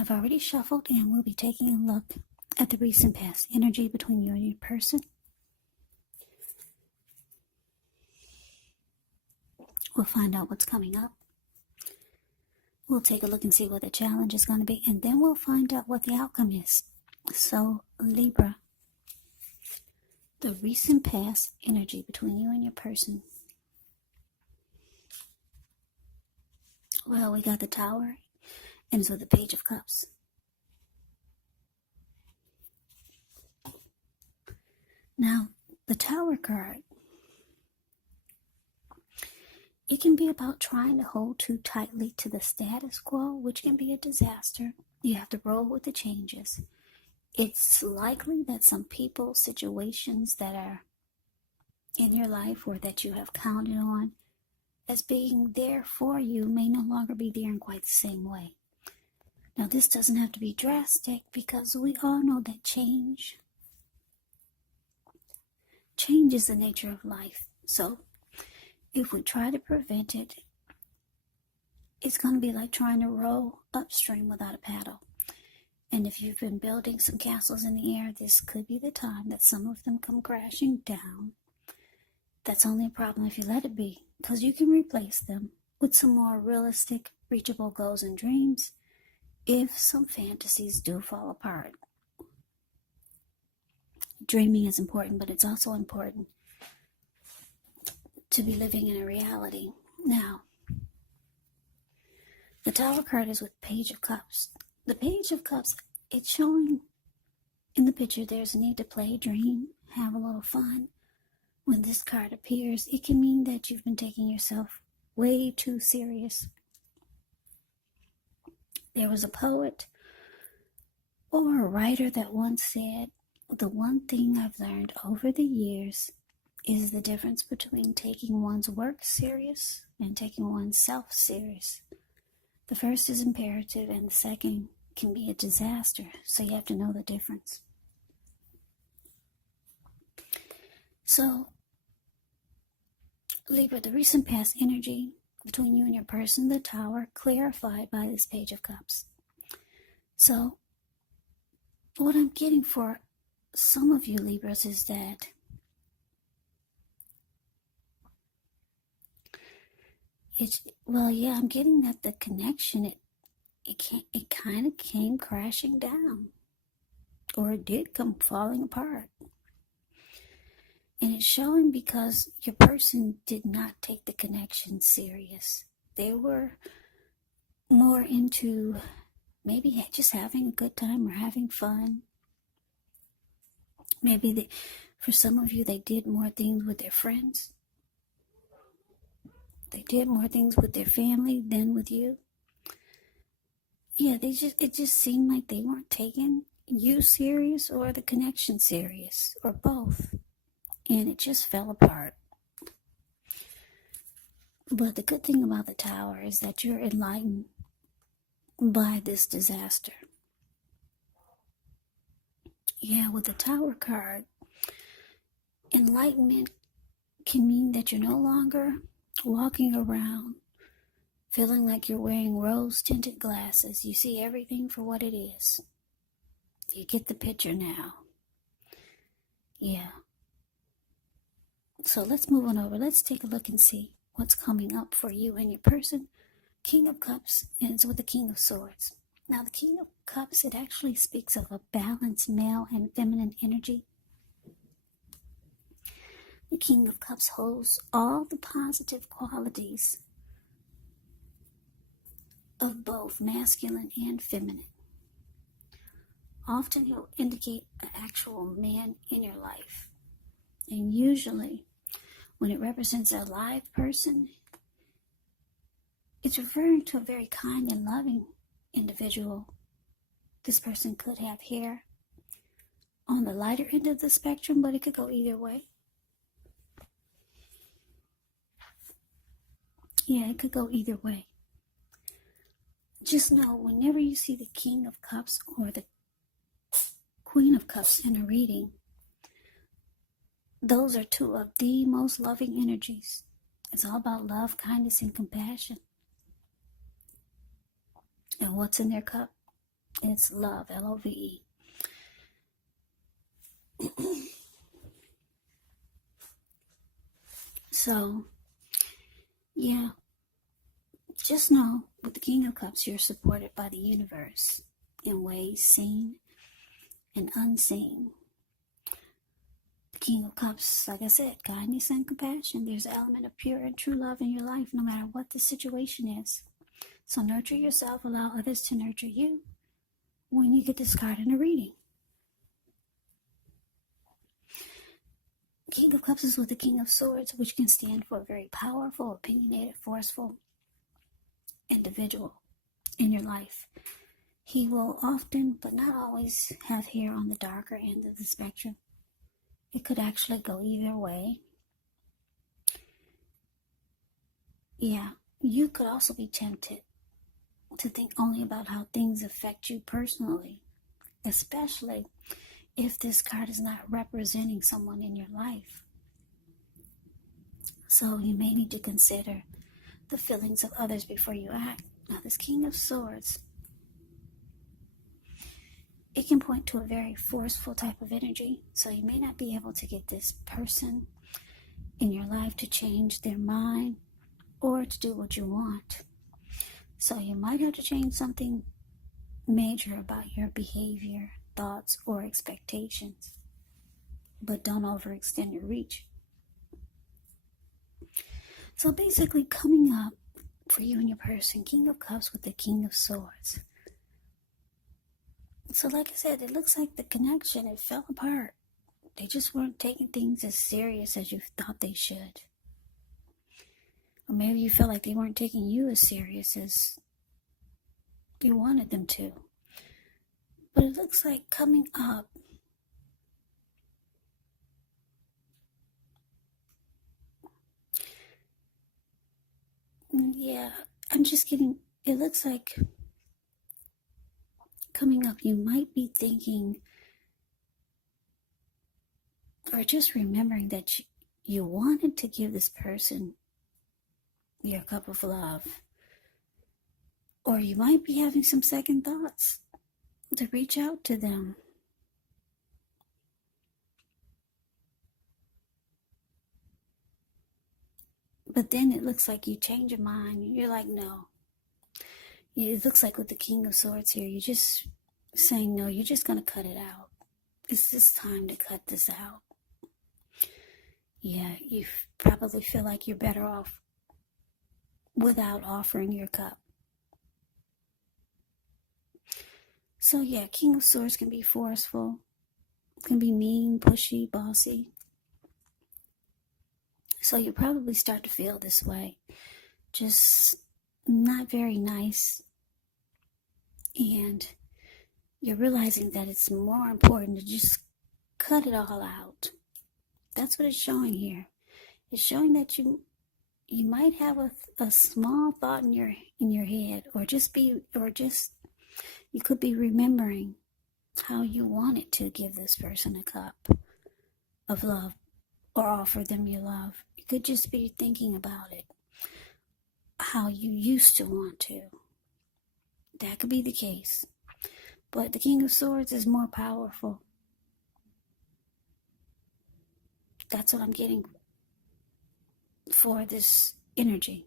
I've already shuffled and we'll be taking a look at the recent past energy between you and your person. We'll find out what's coming up. We'll take a look and see what the challenge is going to be, and then we'll find out what the outcome is. So, Libra, the recent past energy between you and your person. Well, we got the Tower, ends with the Page of Cups. Now, the Tower card, it can be about trying to hold too tightly to the status quo, which can be a disaster. You have to roll with the changes. It's likely that some people, situations that are in your life or that you have counted on as being there for you may no longer be there in quite the same way. Now, this doesn't have to be drastic because we all know that change is the nature of life. So, if we try to prevent it, it's going to be like trying to row upstream without a paddle. And if you've been building some castles in the air, this could be the time that some of them come crashing down. That's only a problem if you let it be, because you can replace them with some more realistic, reachable goals and dreams if some fantasies do fall apart. Dreaming is important, but it's also important to be living in a reality. Now, the Tower card is with Page of Cups. The Page of Cups, it's showing in the picture there's a need to play, dream, have a little fun. When this card appears, it can mean that you've been taking yourself way too serious. There was a poet or a writer that once said, "The one thing I've learned over the years is the difference between taking one's work serious and taking oneself serious. The first is imperative and the second can be a disaster, so you have to know the difference." So, Libra, the recent past energy between you and your person, the Tower, clarified by this Page of Cups. So, what I'm getting for some of you Libras is that I'm getting that the connection, it kind of came crashing down, or it did come falling apart. And it's showing because your person did not take the connection serious. They were more into maybe just having a good time or having fun. Maybe for some of you, they did more things with their friends. They did more things with their family than with you. Yeah, it just seemed like they weren't taking you serious or the connection serious, or both. And it just fell apart. But the good thing about the Tower is that you're enlightened by this disaster. Yeah, with the Tower card, enlightenment can mean that you're no longer walking around feeling like you're wearing rose-tinted glasses. You see everything for what it is. You get the picture now. Yeah. So let's move on over. Let's take a look and see what's coming up for you and your person. King of Cups ends with the King of Swords. Now, the King of Cups, it actually speaks of a balanced male and feminine energy. The King of Cups holds all the positive qualities of both masculine and feminine. Often he'll indicate an actual man in your life. And usually, when it represents a live person, it's referring to a very kind and loving individual. This person could have hair on the lighter end of the spectrum, but it could go either way. Yeah, it could go either way. Just know, whenever you see the King of Cups or the Queen of Cups in a reading, those are two of the most loving energies. It's all about love, kindness, and compassion. And what's in their cup? It's love, Love. So, yeah, just know with the King of Cups, you're supported by the universe in ways seen and unseen. The King of Cups, like I said, kindness and compassion. There's an element of pure and true love in your life, no matter what the situation is. So nurture yourself, allow others to nurture you when you get this card in a reading. King of Cups is with the King of Swords, which can stand for a very powerful, opinionated, forceful individual in your life. He will often, but not always, have hair on the darker end of the spectrum. It could actually go either way. Yeah, you could also be tempted to think only about how things affect you personally, especially if this card is not representing someone in your life. So you may need to consider the feelings of others before you act. Now, this King of Swords, it can point to a very forceful type of energy. So you may not be able to get this person in your life to change their mind or to do what you want. So you might have to change something major about your behavior, thoughts, or expectations. But don't overextend your reach. So basically, coming up for you and your person, King of Cups with the King of Swords. So like I said, it looks like the connection, it fell apart. They just weren't taking things as serious as you thought they should. Or maybe you felt like they weren't taking you as serious as you wanted them to. But it looks like coming up, yeah, I'm just getting, it looks like coming up, you might be thinking or just remembering that you wanted to give this person your cup of love. Or you might be having some second thoughts to reach out to them. But then it looks like you change your mind. You're like, no. It looks like with the King of Swords here, you're just saying, no, you're just going to cut it out. It's just time to cut this out. Yeah, you probably feel like you're better off without offering your cup. So yeah, King of Swords can be forceful, can be mean, pushy, bossy. So you probably start to feel this way. Just not very nice. And you're realizing that it's more important to just cut it all out. That's what it's showing here. It's showing that you might have a small thought in your head, or you could be remembering how you wanted to give this person a cup of love or offer them your love. You could just be thinking about it, how you used to want to. That could be the case. But the King of Swords is more powerful. That's what I'm getting for this energy.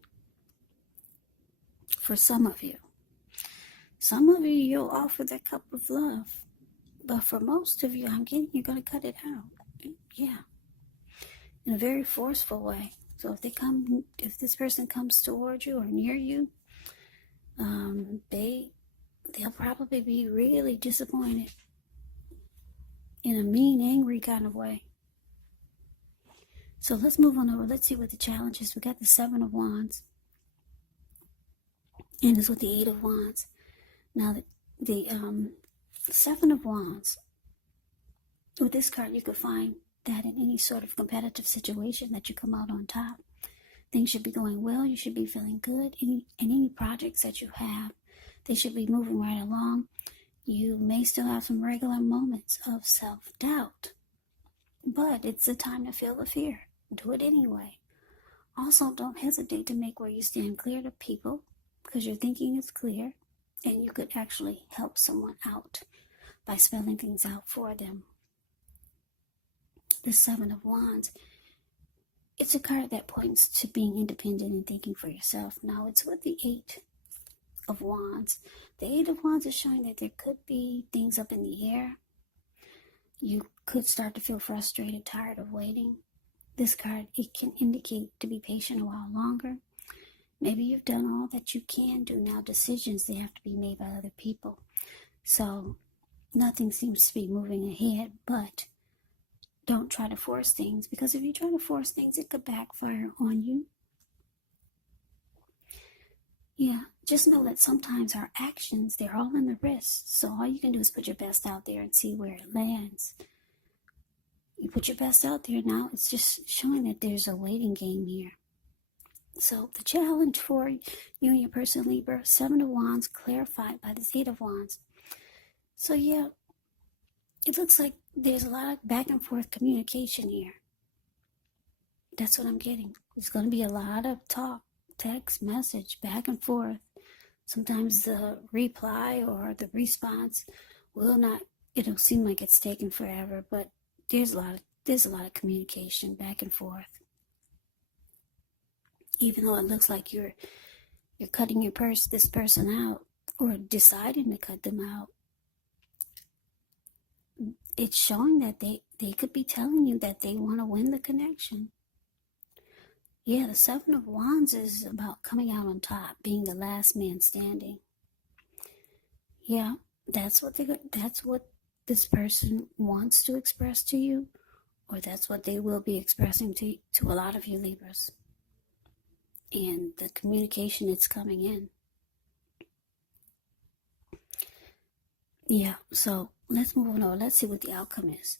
For some of you. Some of you, you'll offer that cup of love. But for most of you, I'm getting you're going to cut it out. Yeah. In a very forceful way. So if this person comes towards you or near you, they'll probably be really disappointed in a mean, angry kind of way. So let's move on over. Let's see what the challenge is. We got the Seven of Wands. And it's with the Eight of Wands. Now, the Seven of Wands. With this card, you could find that in any sort of competitive situation that you come out on top. Things should be going well. You should be feeling good. Any projects that you have, they should be moving right along. You may still have some regular moments of self-doubt. But it's the time to feel the fear. Do it anyway. Also, don't hesitate to make where you stand clear to people, because your thinking is clear. and you could actually help someone out by spelling things out for them. The Seven of Wands, it's a card that points to being independent and thinking for yourself. Now it's with the Eight of Wands. The Eight of Wands is showing that there could be things up in the air. You could start to feel frustrated, tired of waiting. This card, it can indicate to be patient a while longer. Maybe you've done all that you can do. Now decisions, they have to be made by other people. So nothing seems to be moving ahead, but don't try to force things, because if you try to force things, it could backfire on you. Yeah, just know that sometimes our actions, they're all in the wrist. So all you can do is put your best out there and see where it lands. You put your best out there now, it's just showing that there's a waiting game here. So the challenge for you and your person, Libra, Seven of Wands clarified by this Eight of Wands. So yeah, it looks like there's a lot of back and forth communication here. That's what I'm getting. There's going to be a lot of talk, text, message, back and forth. Sometimes the reply or the response it'll seem like it's taking forever, but there's a lot of communication back and forth. Even though it looks like you're cutting this person out, or deciding to cut them out, it's showing that they could be telling you that they want to win the connection. Yeah, the Seven of Wands is about coming out on top, being the last man standing. Yeah, that's what this person wants to express to you, or that's what they will be expressing to a lot of you Libras. And the communication, it's coming in. Yeah, so let's move on over. Let's see what the outcome is.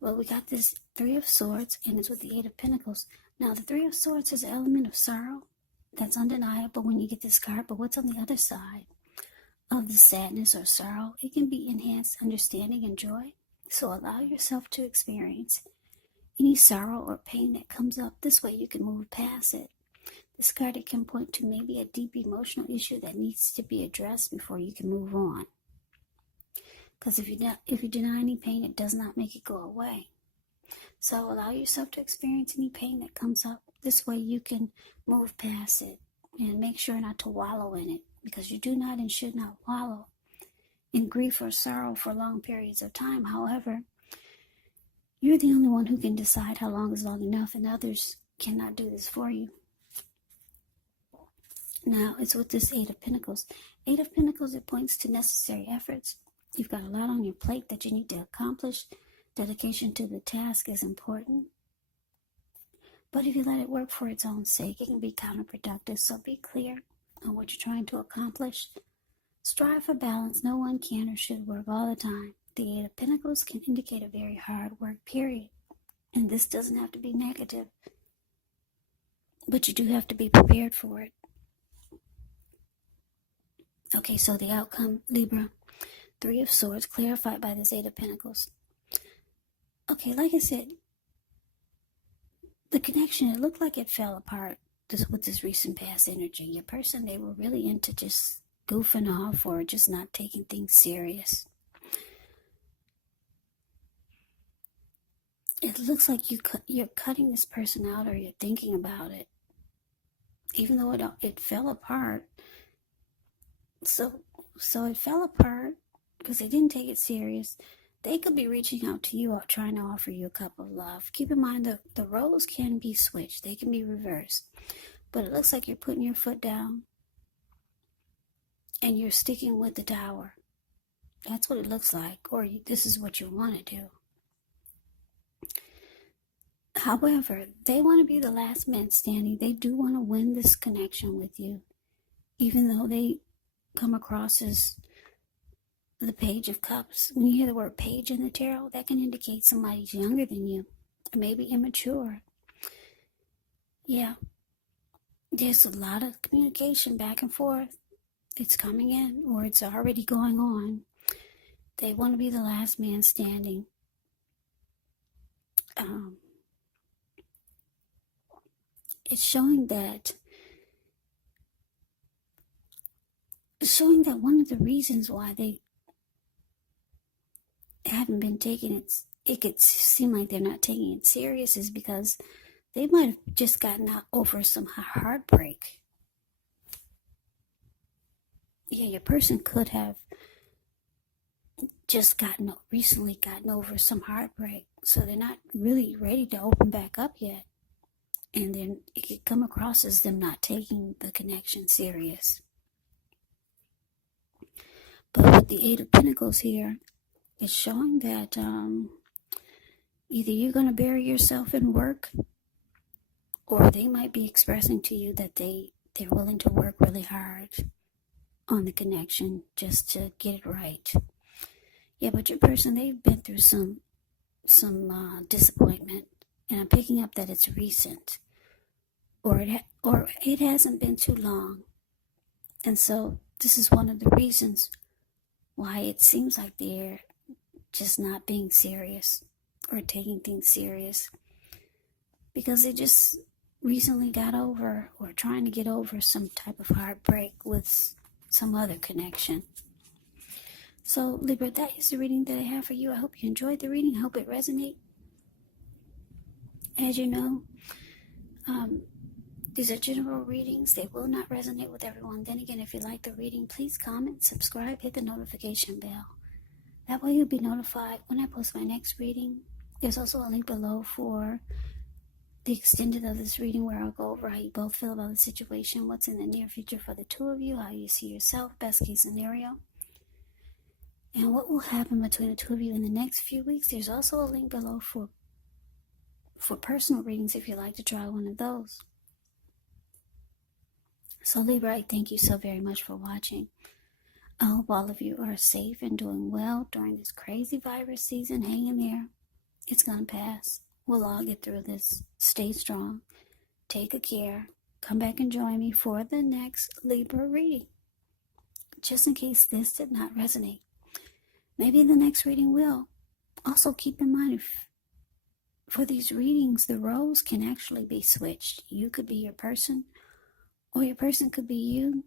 Well, we got this Three of Swords, and it's with the Eight of Pentacles. Now, the Three of Swords is an element of sorrow. That's undeniable when you get this card. But what's on the other side of the sadness or sorrow? It can be enhanced understanding and joy. So allow yourself to experience any sorrow or pain that comes up. This way you can move past it. This card, it can point to maybe a deep emotional issue that needs to be addressed before you can move on. Because if you deny any pain, it does not make it go away. So allow yourself to experience any pain that comes up. This way you can move past it, and make sure not to wallow in it, because you do not and should not wallow in grief or sorrow for long periods of time. However, you're the only one who can decide how long is long enough, and others cannot do this for you. Now, it's with this Eight of Pentacles. Eight of Pentacles, it points to necessary efforts. You've got a lot on your plate that you need to accomplish. Dedication to the task is important. But if you let it work for its own sake, it can be counterproductive. So be clear on what you're trying to accomplish. Strive for balance. No one can or should work all the time. The Eight of Pentacles can indicate a very hard work period. And this doesn't have to be negative, but you do have to be prepared for it. Okay, so the outcome, Libra, Three of Swords, clarified by this Eight of Pentacles. Okay, like I said, the connection, it looked like it fell apart with this recent past energy. Your person, they were really into just goofing off or just not taking things serious. It looks like you're cutting this person out, or you're thinking about it, even though it fell apart. So it fell apart because they didn't take it serious. They could be reaching out to you or trying to offer you a cup of love. Keep in mind that the roles can be switched. They can be reversed. But it looks like you're putting your foot down and you're sticking with the Tower. That's what it looks like. Or this is what you want to do. However, they want to be the last man standing. They do want to win this connection with you. Even though they come across as the Page of Cups. When you hear the word page in the tarot, that can indicate somebody's younger than you, or maybe immature. Yeah, there's a lot of communication back and forth. It's coming in, or it's already going on. They want to be the last man standing. It's showing that showing that one of the reasons why they haven't been taking it could seem like they're not taking it serious is because they might have just gotten out over some heartbreak. Yeah, your person could have just recently gotten over some heartbreak, so they're not really ready to open back up yet. And then it could come across as them not taking the connection serious. But with the Eight of Pentacles here, it's showing that either you're going to bury yourself in work, or they might be expressing to you that they're willing to work really hard on the connection just to get it right. Yeah, but your person, they've been through some disappointment, and I'm picking up that it's recent, or it hasn't been too long. And so this is one of the reasons why it seems like they're just not being serious or taking things serious, because they just recently got over or trying to get over some type of heartbreak with some other connection. So Libra, that is the reading that I have for you. I hope you enjoyed the reading. I hope it resonated. As you know, these are general readings. They will not resonate with everyone. Then again, if you like the reading, please comment, subscribe, hit the notification bell. That way you'll be notified when I post my next reading. There's also a link below for the extended of this reading, where I'll go over how you both feel about the situation, what's in the near future for the two of you, how you see yourself, best case scenario, and what will happen between the two of you in the next few weeks. There's also a link below for personal readings if you'd like to try one of those. So Libra, I thank you so very much for watching. I hope all of you are safe and doing well during this crazy virus season. Hang in there. It's going to pass. We'll all get through this. Stay strong. Take good care. Come back and join me for the next Libra reading. Just in case this did not resonate. Maybe the next reading will. Also keep in mind, for these readings, the roles can actually be switched. You could be your person, or your person could be you.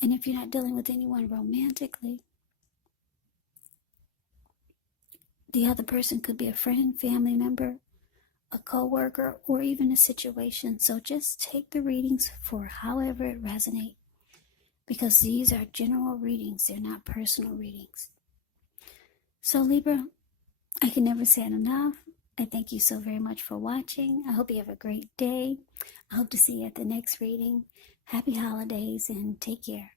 And if you're not dealing with anyone romantically, the other person could be a friend, family member, a co-worker, or even a situation. So just take the readings for however it resonates, because these are general readings. They're not personal readings. So Libra, I can never say it enough. I thank you so very much for watching. I hope you have a great day. I hope to see you at the next reading. Happy holidays and take care.